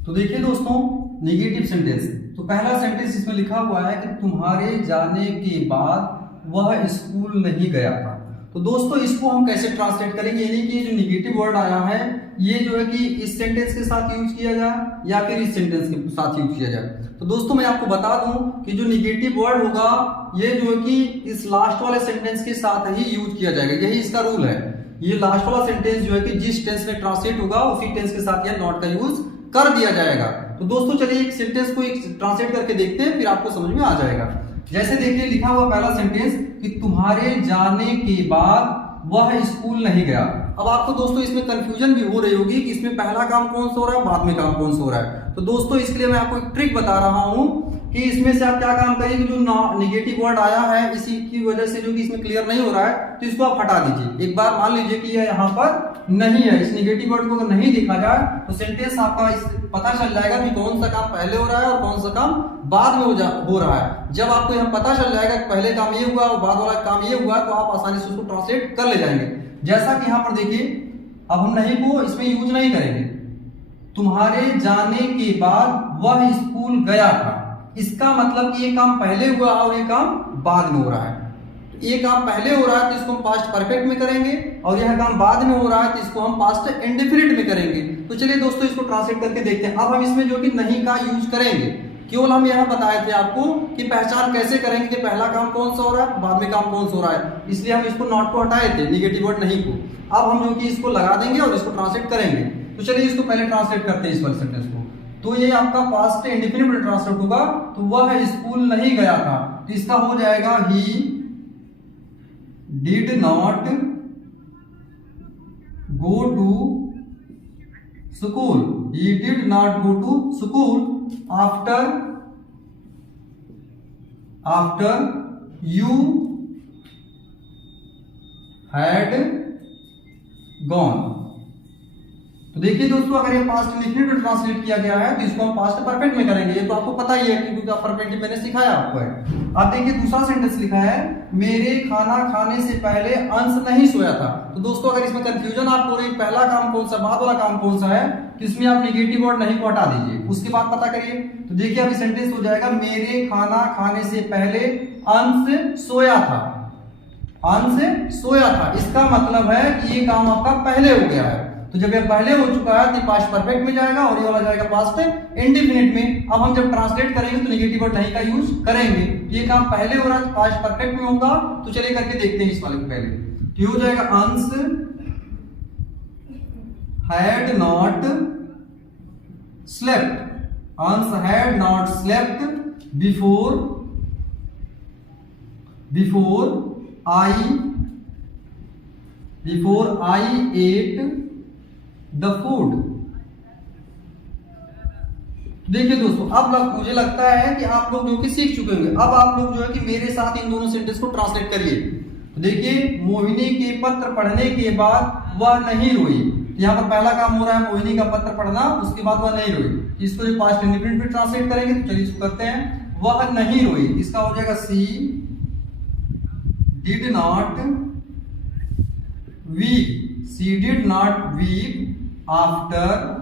तो देखिए दोस्तों नेगेटिव सेंटेंस, तो पहला सेंटेंस इसमें लिखा हुआ है कि तुम्हारे जाने के बाद वह स्कूल नहीं गया था। तो दोस्तों इसको हम कैसे ट्रांसलेट करेंगे, यानी कि जो नेगेटिव वर्ड आया है ये जो है कि इस सेंटेंस के साथ यूज किया जाए या फिर इस सेंटेंस के साथ यूज किया जाए। तो दोस्तों मैं आपको बता दूं कि जो नेगेटिव वर्ड होगा ये जो है कि इस लास्ट वाले सेंटेंस के साथ ही यूज किया जाएगा, यही इसका रूल है। ये लास्ट वाला सेंटेंस जो है कि जिस टेंस में ट्रांसलेट होगा उसी टेंस के साथ यह नॉट का यूज कर दिया जाएगा। तो दोस्तों चलिए एक सेंटेंस को एक ट्रांसलेट करके देखते हैं, फिर आपको समझ में आ जाएगा। जैसे देखिए लिखा हुआ पहला सेंटेंस कि तुम्हारे जाने के बाद वह स्कूल नहीं गया। अब आपको दोस्तों इसमें कंफ्यूजन भी हो रही होगी कि इसमें पहला काम कौन सा हो रहा है, बाद में काम कौन सा हो रहा है। तो दोस्तों इसके लिए मैं आपको एक ट्रिक बता रहा हूं कि इसमें से आप क्या काम करिए कि जो नेगेटिव वर्ड आया है इसी की वजह से जो कि इसमें क्लियर नहीं हो रहा है, तो इसको आप हटा दीजिए। एक बार मान लीजिए कि यह यहाँ पर नहीं है, इस नेगेटिव वर्ड को अगर नहीं देखा जाए तो सेंटेंस आपका पता चल जाएगा कि कौन सा काम पहले हो रहा है और कौन सा काम बाद में हो रहा है। जब आपको यहाँ पता चल जाएगा कि पहले काम ये हुआ और बाद वाला काम ये हुआ, तो आप आसानी से उसको ट्रांसलेट कर ले जाएंगे। जैसा कि यहाँ पर देखिए, अब हम नहीं को इसमें यूज नहीं करेंगे। तुम्हारे जाने के बाद वह स्कूल गया था, इसका मतलब कि ये काम पहले हुआ और ये काम बाद में हो रहा है। तो ये काम पहले हो रहा है तो इसको हम पास्ट परफेक्ट में करेंगे, और यह काम बाद में हो रहा है तो इसको हम पास्ट इंडेफिनिट में करेंगे। तो चलिए दोस्तों इसको ट्रांसलेट करके देखते हैं। अब हम इसमें जो कि नहीं का यूज करेंगे, केवल हम यह बताए थे आपको कि पहचान कैसे करेंगे कि पहला काम कौन सा हो रहा है, बाद में काम कौन सा हो रहा है, इसलिए हम इसको नॉट को हटाए थे, नेगेटिव वर्ड नहीं को। अब हम जो कि इसको लगा देंगे और इसको ट्रांसलेट करेंगे। तो चलिए इसको पहले ट्रांसलेट करते हैं इस वाले सेंटेंस को। तो ये आपका पास्ट इंडेफिनिट में ट्रांसलेट होगा, तो वह स्कूल नहीं गया था, तो इसका हो जाएगा he did not go to school. He did not go to school after you had gone। तो देखिए दोस्तों अगर ये पास्ट इंडेफिनिट में ट्रांसलेट किया गया है तो इसको हम पास्ट परफेक्ट में करेंगे, ये तो आपको पता ही है क्योंकि परफेक्ट मैंने सिखाया आपको है। अब देखिए दूसरा सेंटेंस लिखा है मेरे खाना खाने से पहले अंश नहीं सोया था। तो दोस्तों अगर इसमें कंफ्यूजन आपको हो रही पहला काम कौन सा बाद वाला काम कौन सा है, तो इसमें आप नेगेटिव वर्ड नहीं को हटा दीजिए, उसके बाद पता करिए। तो देखिए अभी सेंटेंस हो जाएगा मेरे खाना खाने से पहले अंश सोया था, अंश सोया था। इसका मतलब है कि ये काम आपका पहले हो गया है। तो जब ये पहले हो चुका है तो पास्ट परफेक्ट में जाएगा और ये वाला जाएगा पास्ट इंडेफिनिट में। अब हम जब ट्रांसलेट करेंगे तो नेगेटिव वर्ड नहीं का यूज करेंगे। ये काम पहले हो रहा है तो पास्ट परफेक्ट में होगा। तो चलिए करके देखते हैं इस वाले को पहले। तो ये हो जाएगा अंश हैड नॉट स्लेप्ट, अंश had not slept before I at the food. देखिए दोस्तों अब मुझे लगता है कि आप लोग जो कि सीख चुके होंगे। अब आप लोग जो है कि मेरे साथ इन दोनों सेंटेंस को ट्रांसलेट करिए। तो देखिए मोहिनी के पत्र पढ़ने के बाद वह नहीं रोई, यहाँ पर पहला काम हो रहा है मोहिनी का पत्र पढ़ना, उसके बाद वह नहीं रोई। इसको जो पास्ट इंडेफिनिट में ट्रांसलेट करेंगे तो चलिए इसको करते हैं। वह नहीं रोई, इसका हो जाएगा she did not weep, she did not weep after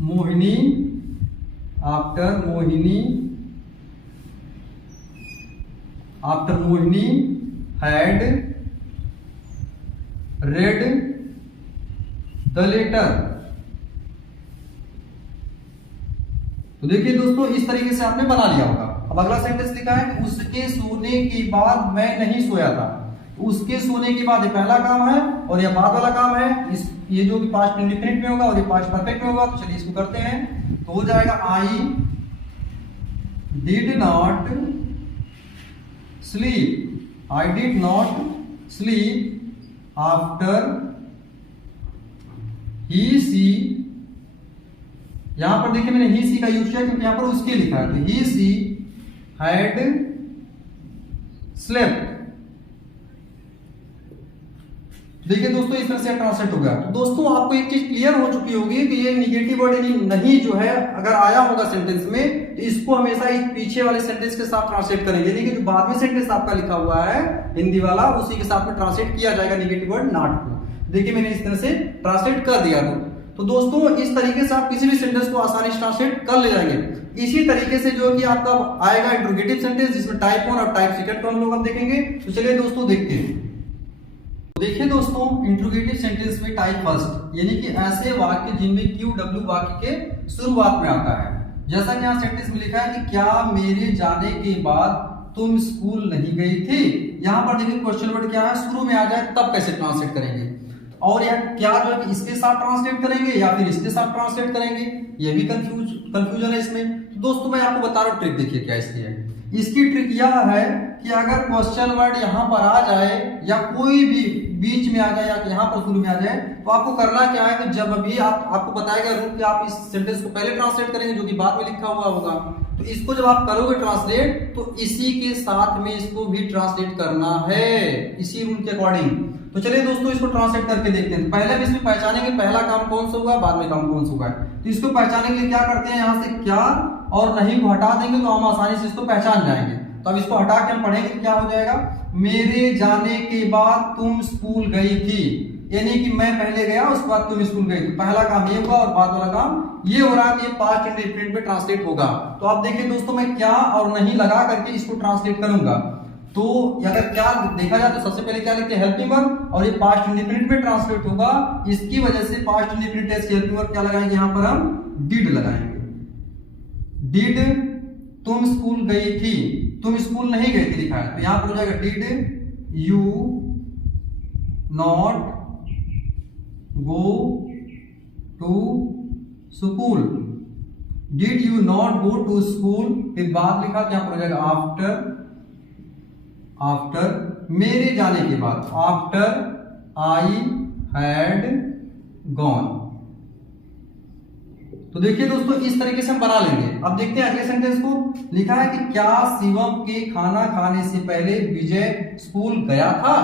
Mohini had read the letter। तो देखिए दोस्तों इस तरीके से आपने बना लिया होगा। अब अगला सेंटेंस लिखा है उसके सोने के बाद मैं नहीं सोया था। उसके सोने के बाद ये पहला काम है और यह बाद वाला काम है। ये जो कि पास्ट इंडेफिनिट में होगा और ये पास्ट परफेक्ट में होगा। तो चलिए इसको करते हैं। तो हो जाएगा I did not sleep after he see. यहां पर देखिए मैंने ही सी का यूज किया क्योंकि यहां पर उसके लिखा है। तो ही सी हैड स्लेप्ट। देखिए दोस्तों इस तरह से ट्रांसलेट हो गया। तो दोस्तों आपको एक चीज क्लियर हो चुकी होगी कि ये निगेटिव वर्ड नहीं जो है अगर आया होगा सेंटेंस में तो इसको हमेशा इस पीछे वाले सेंटेंस के साथ ट्रांसलेट करेंगे, यानी कि जो बाद में सेंटेंस आपका लिखा हुआ है हिंदी वाला उसी के साथ में ट्रांसलेट किया जाएगा निगेटिव वर्ड नॉट को। देखिए मैंने इस तरह से ट्रांसलेट कर दिया। तो दोस्तों इस तरीके से आप किसी भी सेंटेंस को आसानी से ट्रांसलेट कर ले जाएंगे। इसी तरीके से जो कि आपका आएगा इंट्रोगेटिव सेंटेंस जिसमें टाइप 1 और टाइप सेकंड को हम लोग अब देखेंगे। तो चलिए दोस्तों देखते हैं। देखिए दोस्तों इंट्रोगेटिव सेंटेंस में टाइप फर्स्ट यानी कि ऐसे वाक्य जिनमें क्यू डब्ल्यू वाक्य के शुरुआत में आता है। जैसा कि यहाँ सेंटेंस में लिखा है कि क्या मेरे जाने के बाद तुम स्कूल नहीं गई थी। यहाँ पर देखिए क्वेश्चन वर्ड क्या है, शुरू में आ जाए तब कैसे ट्रांसलेट करेंगे, और यह क्या जो है इसके साथ ट्रांसलेट करेंगे या फिर इसके साथ ट्रांसलेट करेंगे, ये भी कंफ्यूजन है इसमें। तो दोस्तों मैं आपको बता रहा हूँ ट्रिक, देखिए क्या इसकी है। इसकी ट्रिक यह है कि अगर क्वेश्चन वर्ड यहाँ पर आ जाए या कोई भी बीच में आ जाए या यहाँ पर शुरू में आ जाए तो आपको करना क्या है कि जब अभी आपको बताएगा रूल कि आप इस सेंटेंस को पहले ट्रांसलेट करेंगे जो कि बाद में लिखा हुआ होगा, तो इसको जब आप करोगे ट्रांसलेट तो इसी के साथ में इसको भी ट्रांसलेट करना है इसी रूल के अकॉर्डिंग। तो चलिए दोस्तों इसको ट्रांसलेट करके देखते हैं। पहले हम इसमें पहचानेंगे पहला काम कौन सा होगा, बाद में काम कौन सा होगा। तो इसको पहचानने के लिए क्या करते हैं, यहाँ से क्या और नहीं को हटा देंगे तो हम आसानी से इसको पहचान जाएंगे। तो अब इसको हटा के हम पढ़ेंगे तो क्या हो जाएगा, मेरे जाने के बाद तुम स्कूल गई थी, यानी कि मैं पहले गया उसके बाद तुम स्कूल गई। तो पहला काम ये होगा और बाद वाला काम ये हो रहा है कि ये पास्ट इंडेफिनिट में ट्रांसलेट होगा। तो आप देखिए दोस्तों मैं क्या और नहीं लगा करके इसको ट्रांसलेट करूंगा। तो अगर क्या देखा जाए तो सबसे पहले क्या लिखते हैं, हेल्पिंग वर्ब, और ये पास्ट इंडेफिनिट में ट्रांसलेट होगा। इसकी वजह से पास्ट इंडेफिनिट टेंस की हेल्पिंग वर्ब क्या लगाएंगे, यहाँ पर हम डिड लगाएंगे। डिड तुम स्कूल गई थी, तुम स्कूल नहीं गई थी लिखा है तो यहां पर हो जाएगा did you not go to school. Did you not go to school, फिर बाद लिखा तो यहां पर हो जाएगा आफ्टर, आफ्टर मेरे जाने के बाद, आफ्टर आई हैड गॉन। तो देखिए दोस्तों इस तरीके से हम बना लेंगे। अब देखते हैं अगले सेंटेंस को। लिखा है कि क्या शिवम के खाना खाने से पहले विजय स्कूल गया था।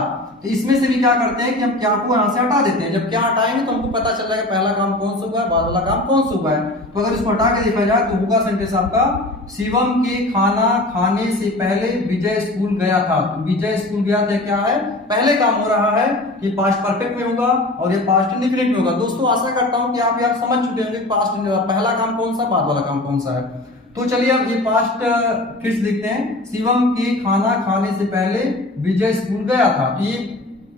तो इसमें से भी क्या करते हैं कि हम क्या को यहां से हटा देते हैं। जब क्या हटाएंगे तो हमको पता चल जाएगा पहला काम कौन सा हुआ है, बाद वाला काम कौन सा हुआ है। तो अगर इसको हटा के देखा जाए तो होगा सेंटेंस आपका शिवम के खाना खाने से पहले विजय स्कूल गया था। तो विजय स्कूल गया था क्या है, पहले काम हो रहा है कि पास्ट परफेक्ट में होगा और ये पास्ट इंडेफिनिट में होगा। दोस्तों आशा करता हूं कि आप यार समझ चुके होंगे पास्ट पहला काम कौन सा, बाद वाला काम कौन सा है। तो चलिए अब ये पास्ट फिर से देखते हैं। शिवम के खाना खाने से पहले विजय स्कूल गया था, तो ये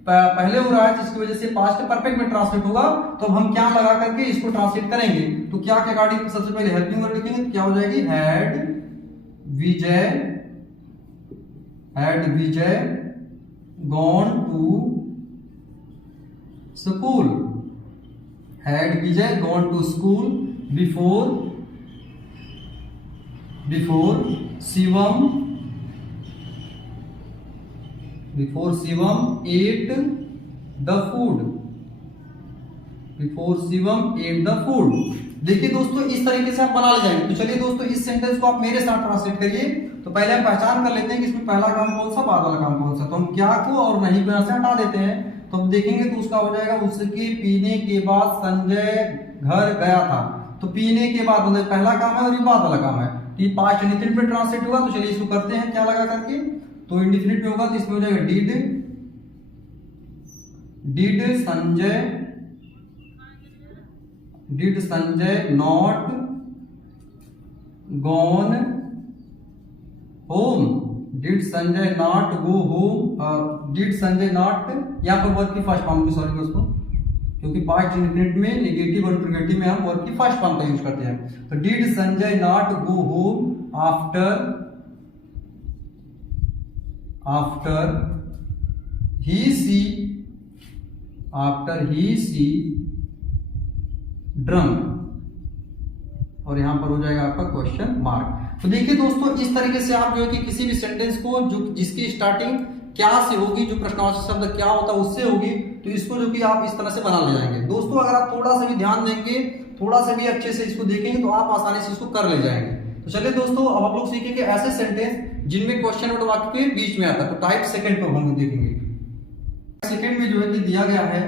पहले हो रहा है जिसकी वजह से पास्ट परफेक्ट में ट्रांसलेट होगा। तो अब हम क्या लगा करके इसको ट्रांसलेट करेंगे। तो क्या के अकॉर्डिंग सबसे पहले हेल्पिंग वर्ब लिखेंगे तो क्या हो जाएगी, had Vijay gone to school, had Vijay gone to school before Shivam ate the food, देखिए दोस्तों इस तरीके से आप बना ले जाएंगे। तो चलिए दोस्तों इस सेंटेंस को आप मेरे साथ ट्रांसलेट करिए। तो पहले हम पहचान कर लेते हैं कि इसमें पहला काम कौन सा, बाद वाला काम कौन सा। तो हम क्या को और नहीं को यहां से हटा देते हैं। तो अब देखेंगे तो उसका हो जाएगा उसके पीने के बाद संजय घर गया था। तो पीने के बाद मतलब पहला काम है और ये बाद वाला काम है, तो ये पास्ट इंडेफिनिट में ट्रांसलेट होगा। तो चलिए इसको करते हैं क्या लगा करके। तो इंडेफिनिट में होगा तो इसमें हो जाएगा did Sanjay not gone home, did Sanjay not go home, did Sanjay not, यहाँ पर वर्ब की फर्स्ट फॉर्म की सॉरी दोस्तों, क्योंकि पास्ट इंडेफिनिट में नेगेटिव और इंट्रोगेटिव में हम वर्ब की फर्स्ट फॉर्म का यूज करते हैं। तो did Sanjay not go home after he she drunk, और यहां पर हो जाएगा आपका क्वेश्चन मार्क। तो देखिए दोस्तों इस तरीके से आप जो है कि किसी भी सेंटेंस को जो जिसकी स्टार्टिंग क्या से होगी, जो प्रश्नवाचक शब्द क्या होता है उससे होगी, तो इसको जो कि आप इस तरह से बना ले जाएंगे। दोस्तों अगर आप थोड़ा सा भी ध्यान देंगे, थोड़ा सा भी अच्छे से इसको देखेंगे तो आप आसानी से इसको कर ले जाएंगे। तो चलिए दोस्तों अब आप लोग सीखेंगे ऐसे सेंटेंस जिनमें क्वेश्चन वर्ड वाक्य के बीच में आता है। तो टाइप सेकंड पर हम देखेंगे। सेकंड में जो है कि दिया गया है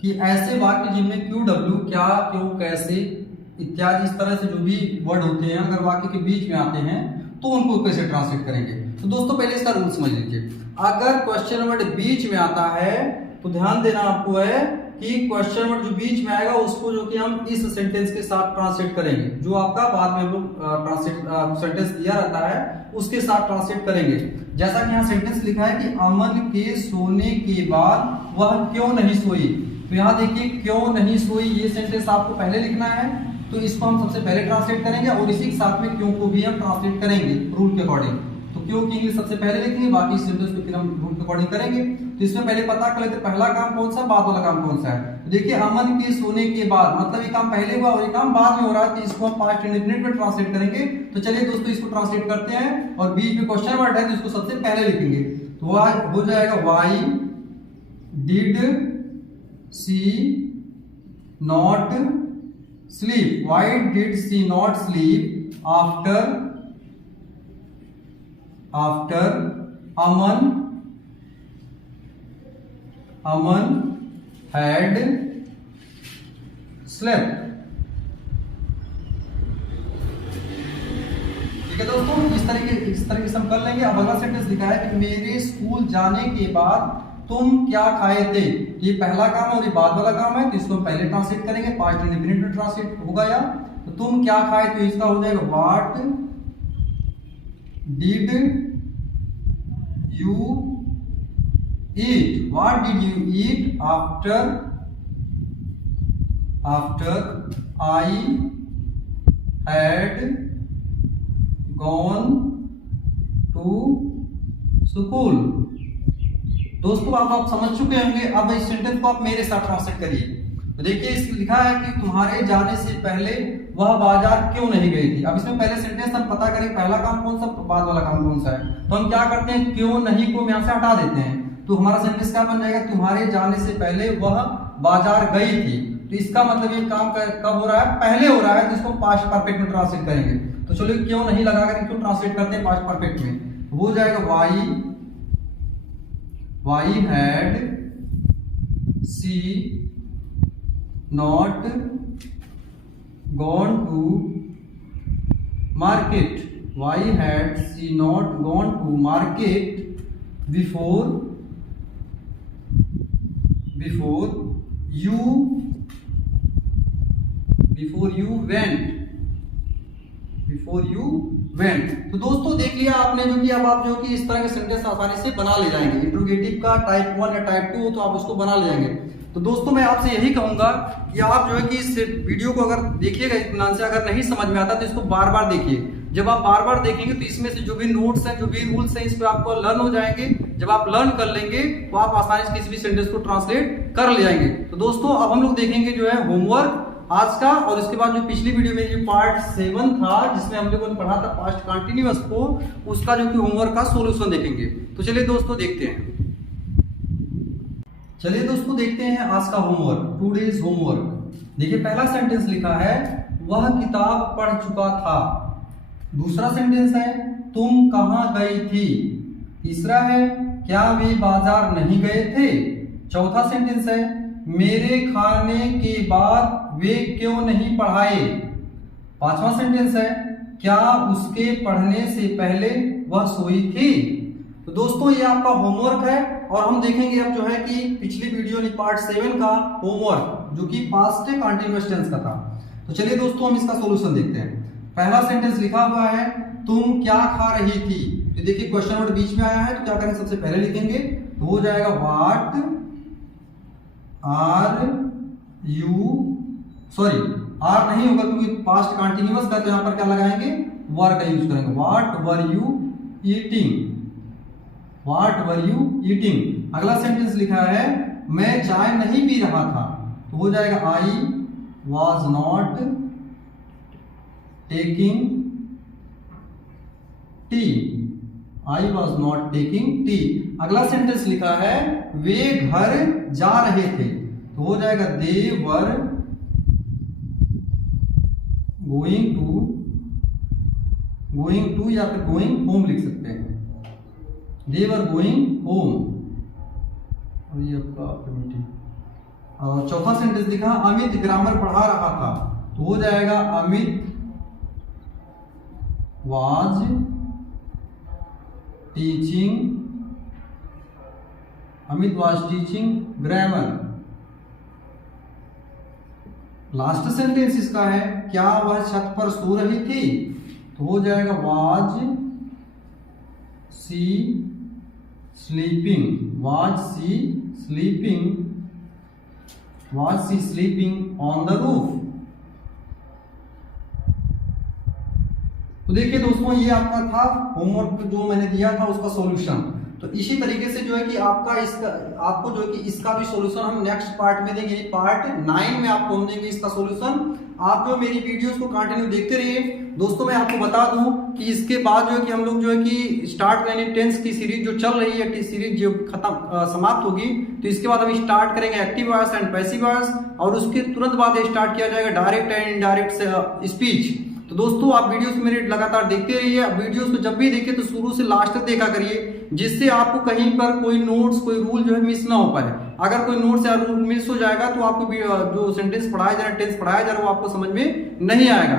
कि ऐसे वाक्य जिनमें क्यू डब्ल्यू क्या क्यों कैसे इत्यादि इस तरह से जो भी वर्ड होते हैं अगर वाक्य के बीच में आते हैं तो उनको कैसे ट्रांसलेट करेंगे। तो दोस्तों पहले इसका रूल समझ लीजिए। अगर क्वेश्चन वर्ड बीच में आता है तो ध्यान देना आपको है कि क्वेश्चन वर्ड जो बीच में आएगा उसको जो कि हम इस सेंटेंस के साथ ट्रांसलेट करेंगे, जो आपका बाद में हम लोग ट्रांसलेट सेंटेंस दिया रहता है उसके साथ ट्रांसलेट करेंगे। जैसा कि यहाँ सेंटेंस लिखा है कि अमन के सोने के बाद वह क्यों नहीं सोई। तो यहाँ देखिए क्यों नहीं सोई ये सेंटेंस आपको पहले लिखना है, तो इसको हम सबसे पहले ट्रांसलेट करेंगे और इसी के साथ में क्यों को भी हम ट्रांसलेट करेंगे रूल के अकॉर्डिंग। तो क्यों की इंग्लिश सबसे पहले लिखेंगे, बाकी सेंटेंस को फिर हम रूल के अकॉर्डिंग करेंगे। तो इसमें पहले पता कर लेते पहला काम कौन सा, बाद वाला काम कौन सा है। तो देखिए अमन के सोने के बाद मतलब ये काम पहले हुआ और ये काम बाद में हो रहा है, तो इसको हम पास्ट इंडेफिनिट में ट्रांसलेट करेंगे। तो चलिए दोस्तों इसको ट्रांसलेट करते हैं और बीच में क्वेश्चन वर्ड है तो इसको सबसे पहले लिखेंगे। तो वह हो जाएगा why did she not sleep. Why did she not sleep after Aman had slept. ठीक है दोस्तों, इस तरीके से हम कर लेंगे। अब अगला सेंटेंस लिखा है कि मेरे स्कूल जाने के बाद तुम क्या खाए थे। ये पहला काम और ये बाद वाला काम है, तो इसको हम पहले ट्रांसलेट करेंगे, पास्ट इंडेफिनिट में ट्रांसलेट होगा। या तो तुम क्या खाए, तो इसका हो zaega what did you eat. What did you eat after I had gone to school. दोस्तों आप समझ चुके होंगे। अब इस सेंटेंस को आप मेरे साथ ट्रांसलेट करिए। तो देखिए इसमें लिखा है कि तुम्हारे जाने से पहले वह बाजार क्यों नहीं गई थी। अब इसमें पहले सेंटेंस हम पता करें पहला काम कौन सा, बाद वाला काम कौन सा है। तो हम क्या करते हैं, क्यों नहीं को यहां से हटा देते हैं। तो हमारा सेंटेंस क्या बन जाएगा, तुम्हारे जाने से पहले वह बाजार गई थी। तो इसका मतलब ये काम कब हो रहा है, पहले हो रहा है, तो इसको पास्ट परफेक्ट में ट्रांसलेट करेंगे। तो चलो क्यों नहीं लगाकर क्यों ट्रांसलेट करते हैं पास्ट परफेक्ट में। हो जाएगा Why had she not gone to market? Why had she not gone to market before you went? तो दोस्तों देख लिया आपने जो कि अब आप जो कि इस तरह के सेंटेंस आसानी से बना ले जाएंगे। इंट्रोगेटिव का टाइप 1 या टाइप 2 हो तो आप उसको बना ले जाएंगे। तो दोस्तों मैं आपसे यही कहूंगा कि आप जो है कि इस वीडियो को अगर देखिएगा इत्मीनान से, अगर नहीं समझ में आता तो इसको बार बार देखिए। जब आप बार बार देखेंगे तो इसमें से जो भी नोट्स हैं, जो भी रूल्स हैं, इस पर आपको लर्न हो जाएंगे। जब आप लर्न कर लेंगे तो आप आसानी से किसी भी सेंटेंस को ट्रांसलेट कर ले जाएंगे। तो दोस्तों अब हम लोग देखेंगे जो है होमवर्क आज का, और इसके बाद जो पिछली वीडियो में जो पार्ट 7 था जिसमें हम लोगों ने पढ़ा था पास्ट कंटिन्यूअस को, उसका जो कि होमवर्क का सॉल्यूशन देखेंगे। तो चलिए दोस्तों देखते हैं। चलिए दोस्तों देखते हैं आज का होमवर्क, 2 डेज होमवर्क। देखिए पहला सेंटेंस लिखा है वह किताब पढ़ चुका था। दूसरा सेंटेंस है तुम कहां गई थी। तीसरा है क्या वे बाजार नहीं गए थे। चौथा सेंटेंस है मेरे खाने के बाद वे क्यों नहीं पढ़ाए। पांचवा सेंटेंस है क्या उसके पढ़ने से पहले वह सोई थी। तो दोस्तों ये आपका होमवर्क है और हम देखेंगे अब जो है कि पिछली वीडियो ने पार्ट 7 का होमवर्क जो कि पास्ट कंटीन्यूअस टेंस का था। तो चलिए दोस्तों हम इसका सॉल्यूशन देखते हैं। पहला सेंटेंस लिखा हुआ है तुम क्या खा रही थी। तो देखिए क्वेश्चन वर्ड बीच में आया है तो क्या करेंगे, सबसे पहले लिखेंगे तो हो जाएगा व्हाट आर नहीं होगा क्योंकि पास्ट कंटीन्यूअस का, तो यहां पर क्या लगाएंगे वर का यूज करेंगे। What were you eating. अगला सेंटेंस लिखा है मैं चाय नहीं पी रहा था। तो हो जाएगा I was not taking tea. अगला सेंटेंस लिखा है वे घर जा रहे थे। तो हो जाएगा दे वर गोइंग टू या फिर गोइंग होम लिख सकते हैं। दे वर गोइंग होम। और ये आपका मीटिंग। और चौथा सेंटेंस लिखा अमित ग्रामर पढ़ा रहा था, तो हो जाएगा Amit was teaching grammar. Last sentence इसका है क्या वह छत पर सो रही थी, तो हो जाएगा was she sleeping on the roof. तो देखिए दोस्तों, ये आपका था होमवर्क जो मैंने दिया था उसका सॉल्यूशन। तो इसी तरीके से जो है कि आपको जो है कि इसका भी सॉल्यूशन हम नेक्स्ट पार्ट में देंगे, पार्ट 9 में आपको हम देंगे इसका सॉल्यूशन। आप जो मेरी वीडियोस को कंटिन्यू देखते रहिए। दोस्तों मैं आपको बता दूं कि इसके बाद जो है कि हम लोग जो है कि स्टार्ट यानी टेंस की सीरीज जो चल रही है, सीरीज जो समाप्त होगी, तो इसके बाद हम स्टार्ट करेंगे active voice and passive voice, और उसके तुरंत बाद स्टार्ट किया जाएगा डायरेक्ट एंड इनडायरेक्ट स्पीच। तो दोस्तों आप वीडियोस मेरे लगातार देखते रहिए। वीडियोस को जब भी देखें तो शुरू से लास्ट तक देखा करिए, जिससे आपको कहीं पर कोई नोट्स कोई रूल जो है मिस ना हो पाए। अगर कोई नोट्स या रूल मिस हो जाएगा तो आपको जो सेंटेंस पढ़ाया जा रहा है, टेंस पढ़ाया जा रहा है, वो आपको समझ में नहीं आएगा।